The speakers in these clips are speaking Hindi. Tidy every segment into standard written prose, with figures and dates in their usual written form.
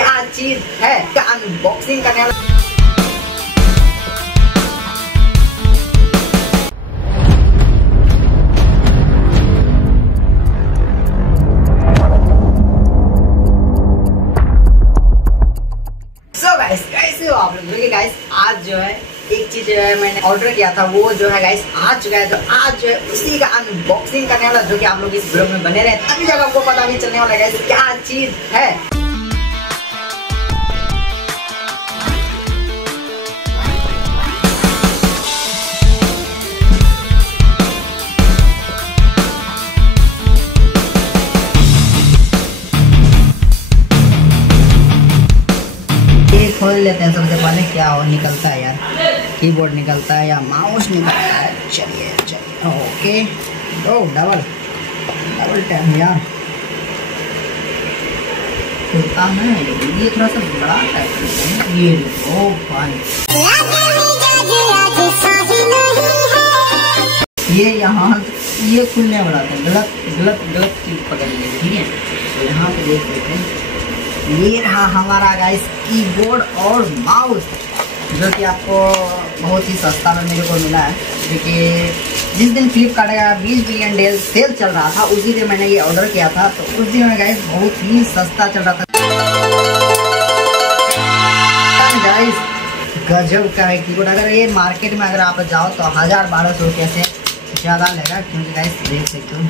क्या चीज है, क्या अनबॉक्सिंग करने वाला। कैसे हो आप लोग? गाइस आज जो है एक चीज जो है मैंने ऑर्डर किया था, वो जो है गाइस आ चुका है। तो आज जो है उसी का अनबॉक्सिंग करने वाला, जो कि आप लोग इस ब्लॉग में बने रहे तभी जगह आपको पता भी चलने वाला गाइस क्या चीज है। खोल लेते हैं सबसे पहले, क्या हो निकलता है यार, कीबोर्ड निकलता है या माउस निकलता है। चलिए ओके, ओ डबल टैप यार, खुलता है ये थोड़ा सा बड़ा टाइप है ये। ओ भाई ये यहाँ ये खुलने वाला था, गलत चीज पकड़ ली, ठीक है। तो यहाँ पे देख लेते हैं, ये रहा हमारा गाइस कीबोर्ड और माउस, जो कि आपको बहुत ही सस्ता में मेरे को मिला है। क्योंकि जिस दिन फ्लिपकार्ट का 20 बिलियन डे सेल चल रहा था, उसी दिन मैंने ये ऑर्डर किया था। तो उस दिन में गाइस बहुत ही सस्ता चल रहा था गाइस, गजब का है कीबोर्ड। अगर ये मार्केट में अगर आप जाओ तो 1000-1200 रुपये से ज़्यादा लेगा, क्योंकि गाइस देख सकते हो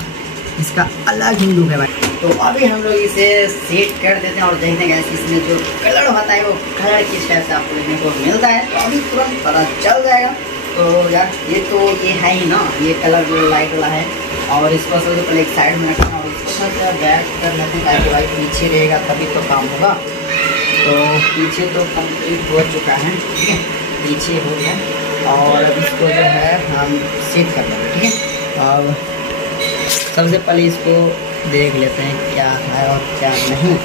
इसका अलग ही लुक है भाई। तो अभी हम लोग इसे सेट कर देते हैं और देखते हैं इसमें जो कलर होता है वो कलर किस टाइप से आपको देखने को मिलता है। तो अभी तुरंत पता चल जाएगा। तो यार ये है ही ना, ये कलर लाइट वाला है। और इसको सबसे पहले एक साइड में रखना और इसको थोड़ा बैक कर लेते हैं, ताकि भाई पीछे रहेगा तभी तो काम होगा। तो पीछे तो कम्प्लीट हो चुका है, ठीक है, पीछे हो गया। और अब इसको जो है हम सेट कर लेंगे, ठीक है। और सबसे पहले इसको देख लेते हैं क्या है और क्या नहीं।